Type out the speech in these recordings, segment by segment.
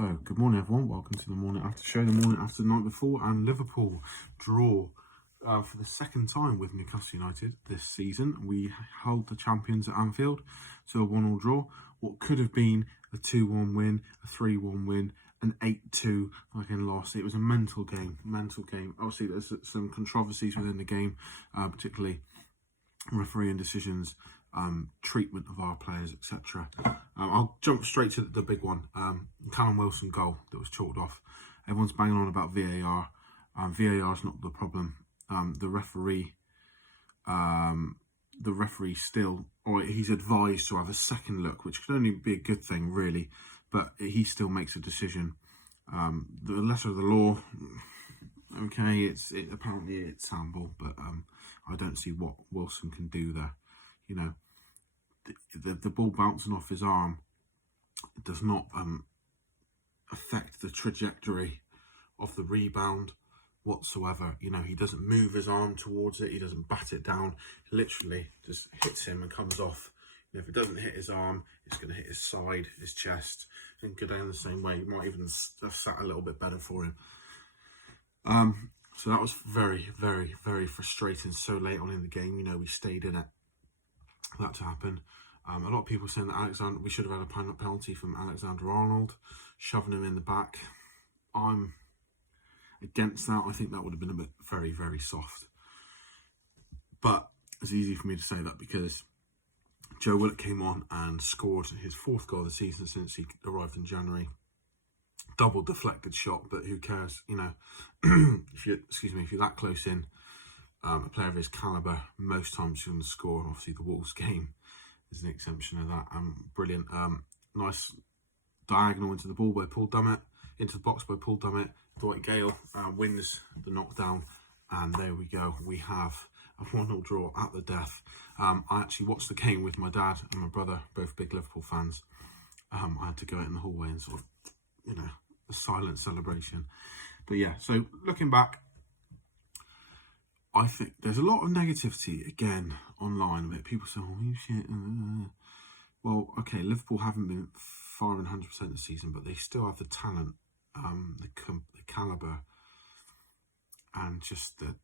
So, good morning everyone, welcome to the morning after show, the morning after the night before, and Liverpool draw for the second time with Newcastle United this season. We held the champions at Anfield to a 1-1 draw. What could have been a 2-1 win, a 3-1 win, an 8-2 fucking loss. It was a mental game. Obviously there's some controversies within the game, particularly refereeing decisions, treatment of our players, etc. I'll jump straight to the big one. Callum Wilson goal that was chalked off. Everyone's banging on about VAR. VAR is not the problem. The referee still, or he's advised to have a second look, which could only be a good thing, really. But he still makes a decision. The letter of the law, okay, apparently it's handball, but I don't see what Wilson can do there. You know, the ball bouncing off his arm does not affect the trajectory of the rebound whatsoever. You know, he doesn't move his arm towards it, he doesn't bat it down, he literally just hits him and comes off. And if it doesn't hit his arm, it's going to hit his side, his chest, and go down the same way. It might even have sat a little bit better for him. So that was very, very, very frustrating so late on in the game. You know, we stayed in it for that to happen. A lot of people saying that we should have had a penalty from Alexander-Arnold, shoving him in the back. I'm against that. I think that would have been a bit very, very soft. But it's easy for me to say that because Joe Willock came on and scored his fourth goal of the season since he arrived in January. Double deflected shot, but who cares? You know, if you're that close in, a player of his calibre, most times you're going to score. Obviously, the Wolves game is an exemption of that. Brilliant. Nice diagonal into the ball by Paul Dummett, into the box by Paul Dummett. Dwight Gale wins the knockdown, and there we go. We have a 1-0 draw at the death. I actually watched the game with my dad and my brother, both big Liverpool fans. I had to go out in the hallway and sort of, you know, a silent celebration. But yeah, so looking back, I think there's a lot of negativity again online of it. People say, "Oh, you shit." Well, okay, Liverpool haven't been firing 100% this season, but they still have the talent, the calibre, and just the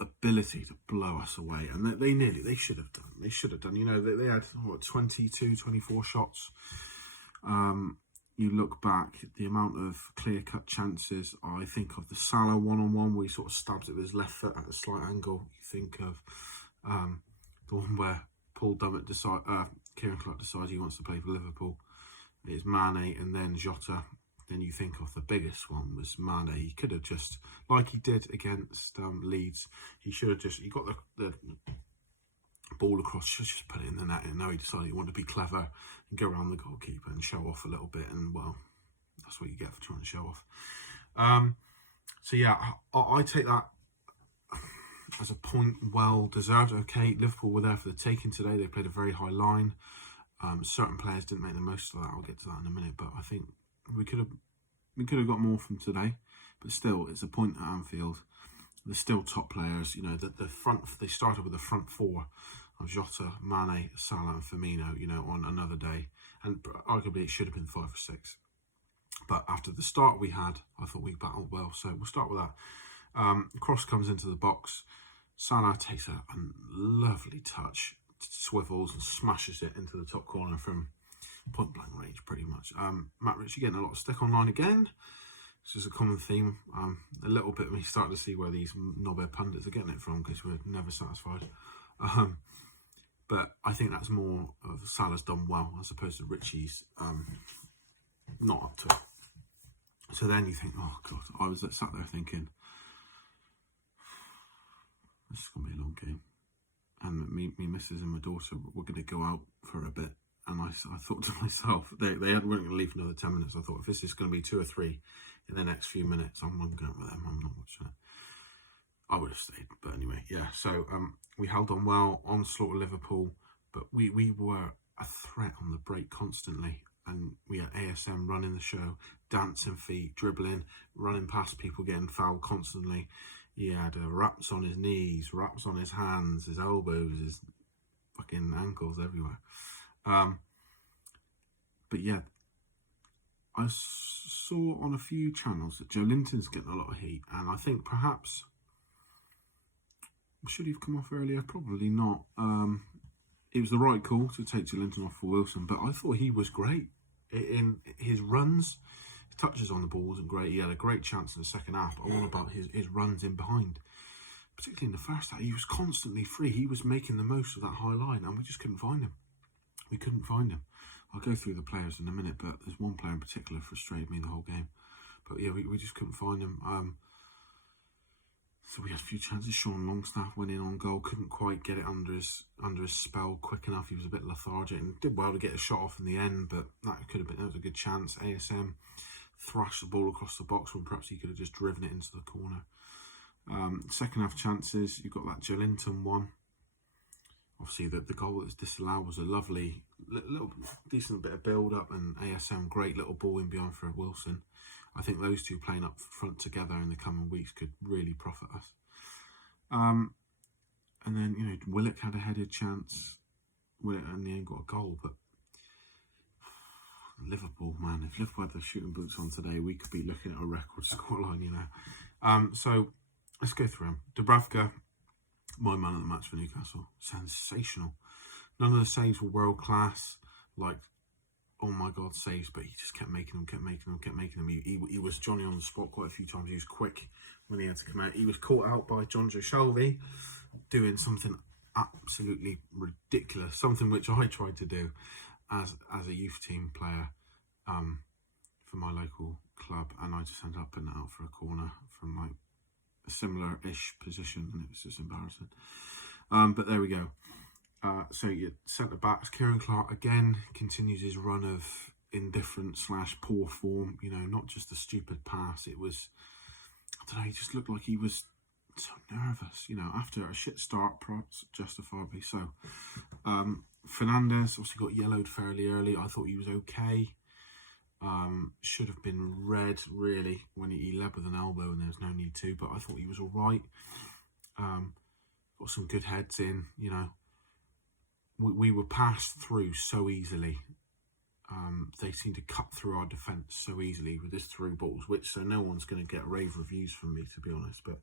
ability to blow us away. And they should have done. They should have done. You know, they had 22, 24 shots. You look back at the amount of clear-cut chances. I think of the Salah one-on-one where he sort of stabs it with his left foot at a slight angle. You think of the one where Paul Dummett Kieran Clark decides he wants to play for Liverpool. It's Mane and then Jota. Then you think of the biggest one was Mane. He could have just, like he did against Leeds, he got the ball across, just put it in the net, and now he decided he wanted to be clever and go around the goalkeeper and show off a little bit, and well, that's what you get for trying to show off. So yeah, I take that as a point well deserved. Okay, Liverpool were there for the taking today. They played a very high line. Certain players didn't make the most of that. I'll get to that in a minute, but I think we could have got more from today. But still, it's a point at Anfield. They're still top players. You know, the front. They started with the front four of Jota, Mane, Salah, and Firmino. You know, on another day, and arguably it should have been 5 or 6. But after the start we had, I thought we battled well. So we'll start with that. Cross comes into the box. Salah takes a lovely touch, swivels and smashes it into the top corner from point blank range, pretty much. Matt Ritchie getting a lot of stick online again. This is a common theme. A little bit of me starting to see where these knobhead pundits are getting it from, because we're never satisfied. But I think that's more of Salah's done well as opposed to Ritchie's not up to it. So then you think, oh God, I was sat there thinking, this is going to be a long game. And me missus and my daughter were going to go out for a bit. And I thought to myself, they weren't going to leave for another 10 minutes. I thought, if this is going to be 2 or 3 in the next few minutes, I'm going with them. I'm not watching it. I would have stayed. But anyway, yeah. So we held on well, onslaught of Liverpool. But we were a threat on the break constantly. And we had ASM running the show, dancing feet, dribbling, running past people, getting fouled constantly. He had wraps on his knees, wraps on his hands, his elbows, his fucking ankles everywhere. But yeah, I saw on a few channels that Joe Linton's getting a lot of heat, and I think perhaps, should he have come off earlier? Probably not. It was the right call to take Joe Linton off for Wilson, but I thought he was great in his runs. His touches on the ball wasn't great. He had a great chance in the second half, but all about his runs in behind. Particularly in the first half, he was constantly free. He was making the most of that high line, and we just couldn't find him. We couldn't find him. I'll go through the players in a minute, but there's one player in particular frustrated me the whole game. But yeah, we just couldn't find him. So we had a few chances. Sean Longstaff went in on goal, couldn't quite get it under his spell quick enough. He was a bit lethargic and did well to get a shot off in the end, but that was a good chance. ASM thrashed the ball across the box when perhaps he could have just driven it into the corner. Second half chances, you've got that Joe Linton one. Obviously, the goal that was disallowed was a lovely, little decent bit of build-up, and ASM, great little ball in behind for Wilson. I think those two playing up front together in the coming weeks could really profit us. And then, Willock had a headed chance. Willock in the end got a goal, but Liverpool, man, if Liverpool had their shooting boots on today, we could be looking at a record scoreline, So, let's go through them. Dubravka, my man of the match for Newcastle. Sensational. None of the saves were world class, like, oh my God, saves, but he just kept making them. He was Johnny on the spot quite a few times. He was quick when he had to come out. He was caught out by John Joe Shelby doing something absolutely ridiculous, something which I tried to do as a youth team player for my local club, and I just ended up putting it out for a corner from like a similar-ish position, and it was just embarrassing. But there we go. So your centre backs, Kieran Clark again continues his run of indifferent / poor form. Not just a stupid pass. It was, I don't know, he just looked like he was so nervous. After a shit start, perhaps justifiably so. Fernandez obviously got yellowed fairly early. I thought he was okay. Should have been red really when he led with an elbow, and there was no need to. But I thought he was all right. Got some good heads in. We were passed through so easily. They seem to cut through our defence so easily with this through balls, so no one's going to get rave reviews from me, to be honest, but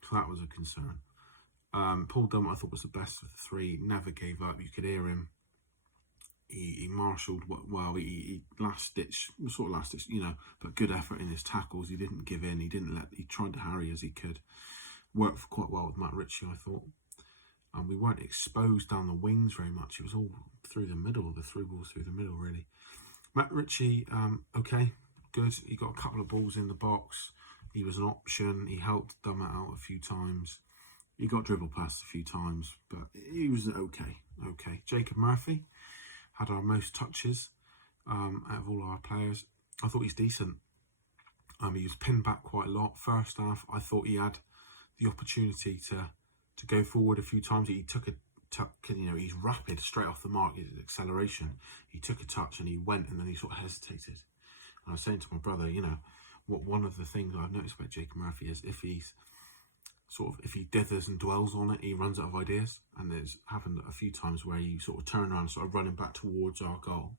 so that was a concern. Paul Dunn, I thought, was the best of the three. Never gave up. You could hear him. He marshalled well. He last ditch, but good effort in his tackles. He didn't give in. He tried to harry as he could. Worked quite well with Matt Ritchie, I thought. And we weren't exposed down the wings very much. It was all through the middle, the through balls through the middle, really. Matt Ritchie, okay, good. He got a couple of balls in the box. He was an option. He helped dumb it out a few times. He got dribbled past a few times, but he was okay. Jacob Murphy had our most touches out of all our players. I thought he's decent. He was pinned back quite a lot. First half, I thought he had the opportunity to go forward a few times. He took a touch, he's rapid straight off the mark, his acceleration. He took a touch and he went, and then he sort of hesitated. And I was saying to my brother, one of the things I've noticed about Jacob Murphy is if he dithers and dwells on it, he runs out of ideas. And there's happened a few times where you sort of turn around, sort of running back towards our goal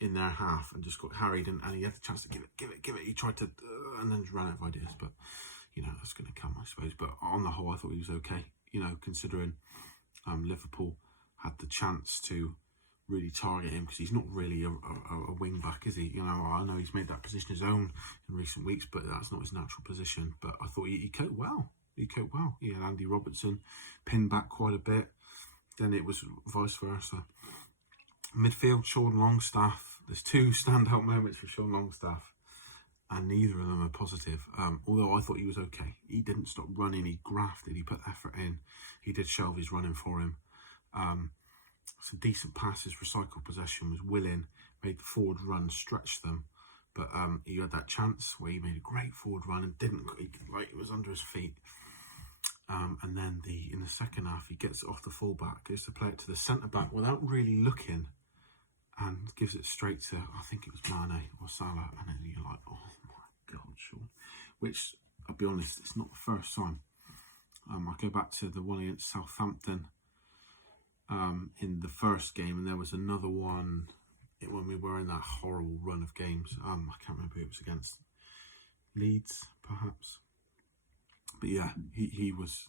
in their half, and just got harried, and he had the chance to give it. He tried to, and then ran out of ideas, but that's going to come, I suppose. But on the whole, I thought he was okay, considering Liverpool had the chance to really target him, because he's not really a wing back, is he? I know he's made that position his own in recent weeks, but that's not his natural position. But I thought he coped well. He had Andy Robertson pinned back quite a bit. Then it was vice versa. Midfield, Sean Longstaff. There's two standout moments for Sean Longstaff, and neither of them are positive. Although I thought he was okay. He didn't stop running. He grafted. He put effort in. He did Shelby's running for him. Some decent passes. Recycled possession. Was willing. Made the forward run stretch them. But he had that chance where he made a great forward run and didn't. It was under his feet. And then in the second half, he gets it off the fullback, goes to play it to the centre back without really looking, and gives it straight to, I think it was Mane or Salah, and then you're like, oh my God, Sean. Which, I'll be honest, it's not the first time. I go back to the one against Southampton in the first game, and there was another one when we were in that horrible run of games. I can't remember who it was against. Leeds, perhaps. But yeah, he was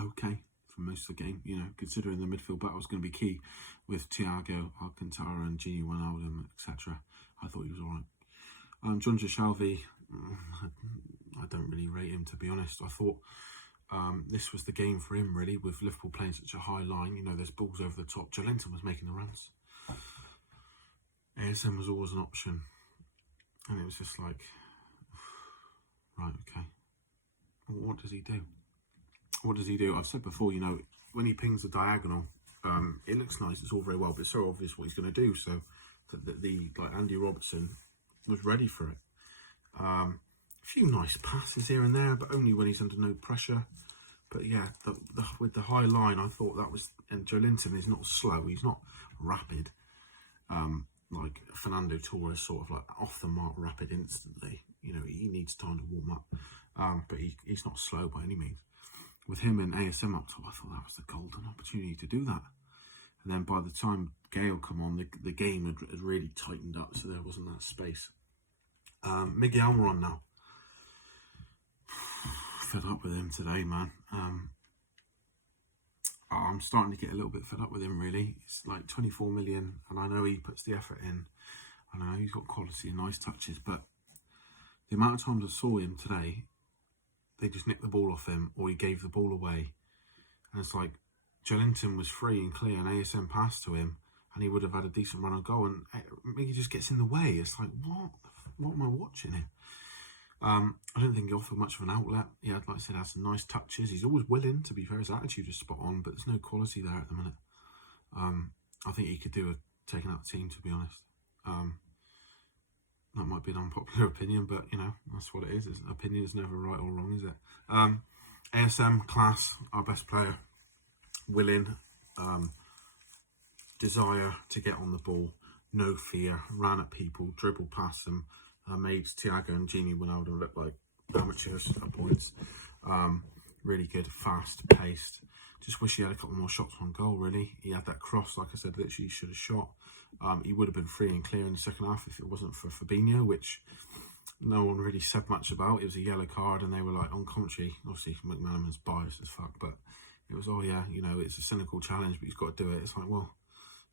okay for most of the game, you know, considering the midfield battle was going to be key with Thiago Alcantara and Gini Wijnaldum, etc. I thought he was all right. Jonjo Shelvey, I don't really rate him, to be honest. I thought this was the game for him, really, with Liverpool playing such a high line. You know, there's balls over the top. Joelinton was making the runs. ASM was always an option. And it was just like, right, okay. What does he do? What does he do? I've said before, you know, when he pings the diagonal, it looks nice, it's all very well, but it's so obvious what he's going to do. So like Andy Robertson was ready for it. A few nice passes here and there, but only when he's under no pressure. But yeah, with the high line, I thought that was, and Joelinton is not slow, he's not rapid, like Fernando Torres, sort of like off the mark, rapid instantly. You know, he needs time to warm up, but he's not slow by any means. With him and ASM up top, I thought that was the golden opportunity to do that. And then by the time Gale come on, the game had really tightened up, so there wasn't that space. Miguel Almiron now. Fed up with him today, man. I'm starting to get a little bit fed up with him, really. It's like 24 million, and I know he puts the effort in. I know he's got quality and nice touches, but the amount of times I saw him today, they just nicked the ball off him, or he gave the ball away. And it's like, Joelinton was free and clear, and ASM passed to him, and he would have had a decent run on goal, and he just gets in the way. It's like, what am I watching here? I don't think he offered much of an outlet. He had, like I said, had some nice touches. He's always willing, to be fair. His attitude is spot on, but there's no quality there at the minute. I think he could do a taken out team, to be honest. That might be an unpopular opinion, but, you know, that's what it is. Opinion is never right or wrong, is it? ASM, class, our best player. Willing, desire to get on the ball, no fear, ran at people, dribbled past them, made Thiago and Gini Wijnaldum look like amateurs at points. Really good, fast paced. Just wish he had a couple more shots on goal, really. He had that cross, like I said, literally should have shot. He would have been free and clear in the second half if it wasn't for Fabinho, which no one really said much about. It was a yellow card, and they were like, on commentary, obviously McManaman's biased as fuck, but it was, oh yeah, you know, it's a cynical challenge, but he's got to do it. It's like, well,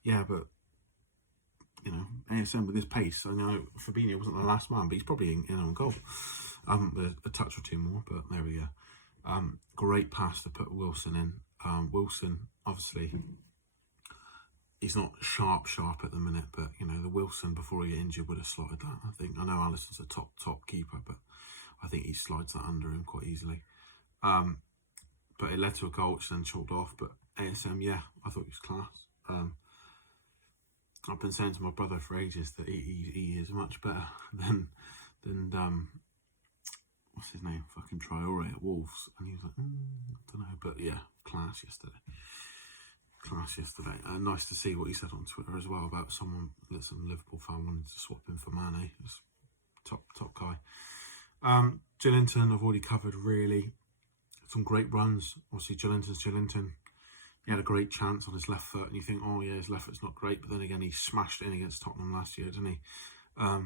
yeah, but, you know, ASM with his pace, I know Fabinho wasn't the last man, but he's probably in on goal. With a touch or two more, but there we go. Great pass to put Wilson in. Wilson, obviously, he's not sharp at the minute, but, you know, the Wilson before he got injured would have slotted that, I think. I know Alisson's a top keeper, but I think he slides that under him quite easily. But it led to a goal, which then chalked off. But ASM, yeah, I thought he was class. I've been saying to my brother for ages that he is much better than what's his name? Fucking Traore at Wolves. And he was like, I don't know. But yeah, class yesterday. Nice to see what he said on Twitter as well about some Liverpool fan wanted to swap him for Mane. Top guy. Joelinton, I've already covered, really. Some great runs. Obviously, Joelinton. He had a great chance on his left foot, and you think, oh yeah, his left foot's not great. But then again, he smashed it in against Tottenham last year, didn't he? So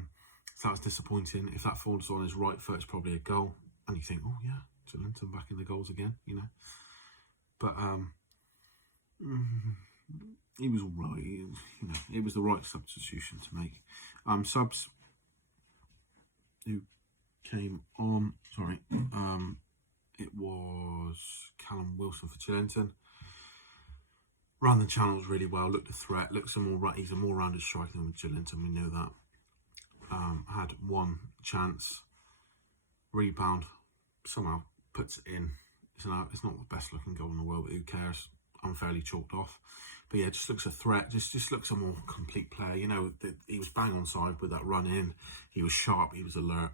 that was disappointing. If that falls on his right foot, it's probably a goal. And you think, oh yeah, Joelinton back in the goals again, you know. But he was all right. You know, it was the right substitution to make. Subs who came on. Sorry. It was Callum Wilson for Joelinton. Ran the channels really well, looked a threat, he's a more rounded striker than Joelinton, we know that. Had one chance, rebound, somehow puts it in. It's not the best looking goal in the world, but who cares? Unfairly chalked off. But yeah, just looks a threat, just looks a more complete player. You know, he was bang on side with that run in, he was sharp, he was alert.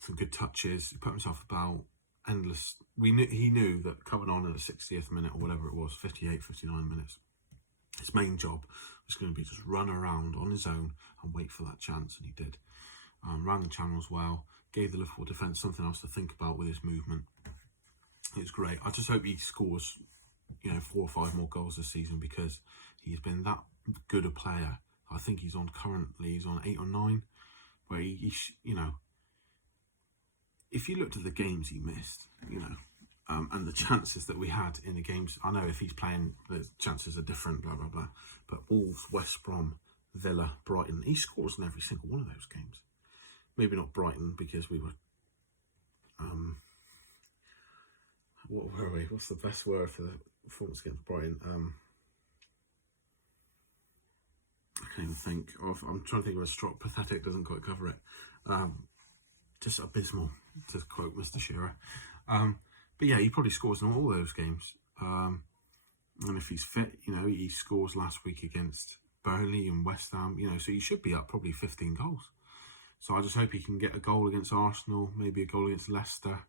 Some good touches, he put himself about, endless. He knew that coming on at the 60th minute or whatever it was, 58, 59 minutes, his main job was going to be just run around on his own and wait for that chance, and he did. Ran the channels well, gave the Liverpool defence something else to think about with his movement. It was great. I just hope he scores, you know, 4 or 5 more goals this season, because he's been that good a player. I think he's on 8 or 9, where you know, if you looked at the games he missed, you know, and the chances that we had in the games, I know if he's playing, the chances are different, blah, blah, blah. But Wolves, West Brom, Villa, Brighton, he scores in every single one of those games. Maybe not Brighton, because we were, what were we? What's the best word for the performance against Brighton? I can't even think of, I'm trying to think of a stroke. Pathetic doesn't quite cover it. Just abysmal, to quote Mr. Shearer. But yeah, he probably scores in all those games. And if he's fit, you know, he scores last week against Burnley and West Ham, you know, so he should be up probably 15 goals. So I just hope he can get a goal against Arsenal, maybe a goal against Leicester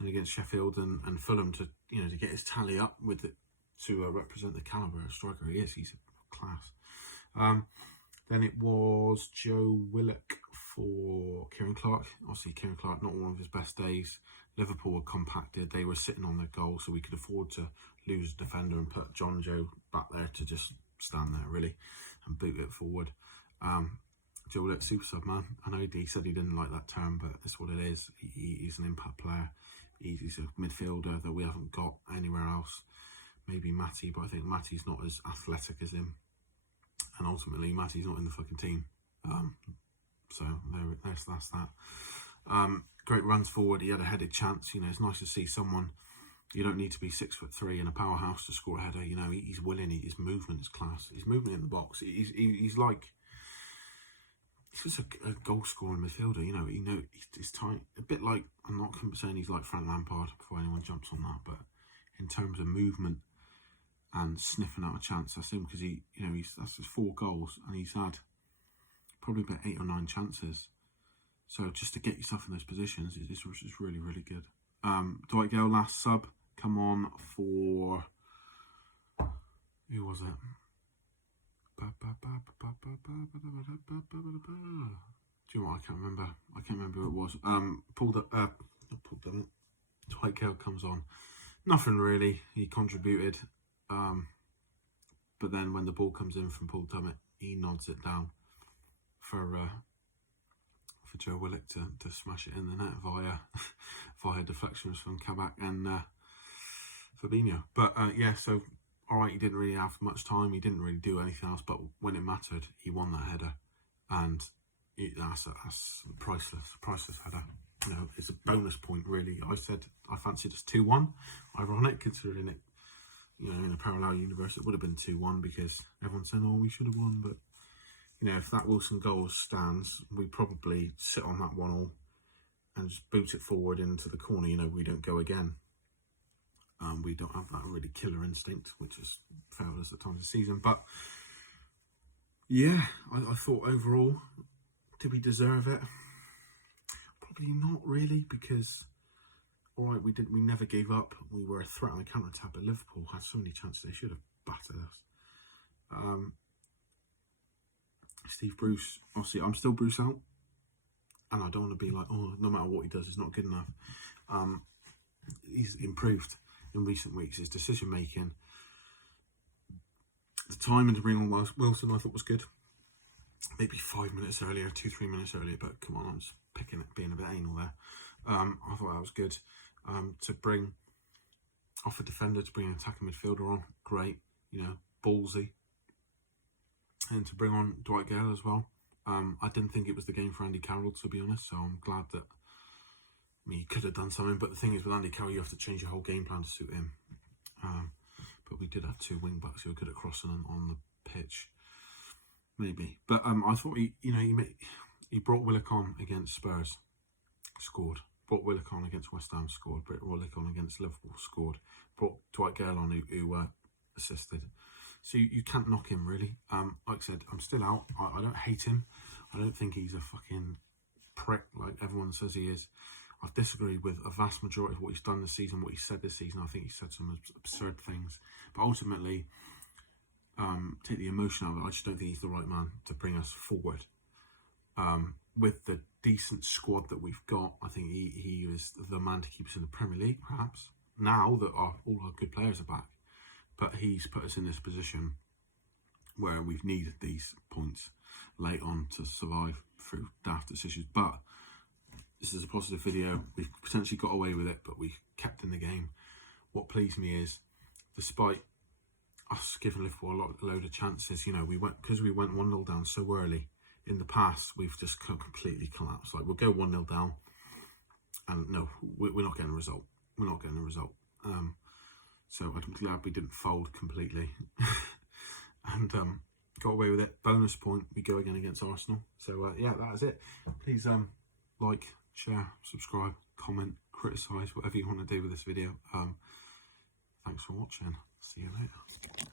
and against Sheffield and Fulham to, you know, to get his tally up with it, to represent the calibre of striker he is. He's a class. Then it was Joe Willock for Kieran Clark. Obviously, Kieran Clark, not one of his best days. Liverpool were compacted. They were sitting on their goal, so we could afford to lose a defender and put John Joe back there to just stand there, really, and boot it forward. Joe Willock, super sub, man. I know he said he didn't like that term, but that's what it is. He's an impact player. He's a midfielder that we haven't got anywhere else. Maybe Matty, but I think Matty's not as athletic as him. And ultimately, Matty's not in the fucking team. So that's that. Great runs forward. He had a headed chance. You know, it's nice to see someone. You don't need to be 6'3" and a powerhouse to score a header. You know, he's willing. His movement is class. His movement in the box. He's like, he's just a goal scoring midfielder. You know, he's tight. A bit like, I'm not saying he's like Frank Lampard before anyone jumps on that, but in terms of movement and sniffing out a chance, that's him, because that's his 4 goals and he's had probably about 8 or 9 chances. So just to get yourself in those positions is really, really good. Dwight Gale, last sub, come on for, who was it? Do you know what? I can't remember who it was. Dwight Gale comes on. Nothing really. He contributed. But then when the ball comes in from Paul Dummett, he nods it down for Joe Willock to smash it in the net via deflections from Kabak and Fabinho. But yeah, so alright, he didn't really have much time. He didn't really do anything else. But when it mattered, he won that header, and that's priceless header. You know, it's a bonus point really. I said I fancied us 2-1. Ironic considering it. You know, in a parallel universe, it would have been 2-1 because everyone's saying, "Oh, we should have won." But you know, if that Wilson goal stands, we probably sit on that 1-1 and just boot it forward into the corner. You know, we don't go again. We don't have that really killer instinct, which has failed us at times this season. But yeah, I thought overall, did we deserve it? Probably not really, because all right, we never gave up. We were a threat on the counter attack, but Liverpool had so many chances; they should have battered us. Steve Bruce, obviously, I'm still Bruce out, and I don't want to be like, oh, no matter what he does, it's not good enough. He's improved in recent weeks. His decision making, the timing to bring on Wilson, I thought was good. Maybe 5 minutes earlier, 2-3 minutes earlier, but come on, I'm just picking it, being a bit anal there. I thought that was good. To bring off a defender to bring an attacking midfielder on, great, you know, ballsy. And to bring on Dwight Gale as well. I didn't think it was the game for Andy Carroll, to be honest, so I'm glad that, I mean, he could have done something, but the thing is with Andy Carroll, you have to change your whole game plan to suit him. But we did have 2 wing backs who were good at crossing on the pitch, maybe. But I thought he brought Willock on against Spurs, scored. Brought Willock on against West Ham, scored. Brought Willock on against Liverpool, scored. Brought Dwight Gale on who assisted. So you can't knock him, really. Like I said, I'm still out. I don't hate him. I don't think he's a fucking prick like everyone says he is. I've disagreed with a vast majority of what he's done this season, what he said this season. I think he said some absurd things. But ultimately, take the emotion out of it, I just don't think he's the right man to bring us forward. With the decent squad that we've got, I think he is the man to keep us in the Premier League, perhaps. Now that all our good players are back. But he's put us in this position where we've needed these points late on to survive through daft decisions. But this is a positive video. We've potentially got away with it, but we kept in the game. What pleased me is, despite us giving Liverpool a load of chances, you know, because we went 1-0 down so early. In the past, we've just completely collapsed. Like, we'll go 1-0 down, and no, we're not getting a result. We're not getting a result. So I'm glad we didn't fold completely, and got away with it. Bonus point, we go again against Arsenal. So yeah, that is it. Please like, share, subscribe, comment, criticise, whatever you want to do with this video. Thanks for watching. See you later.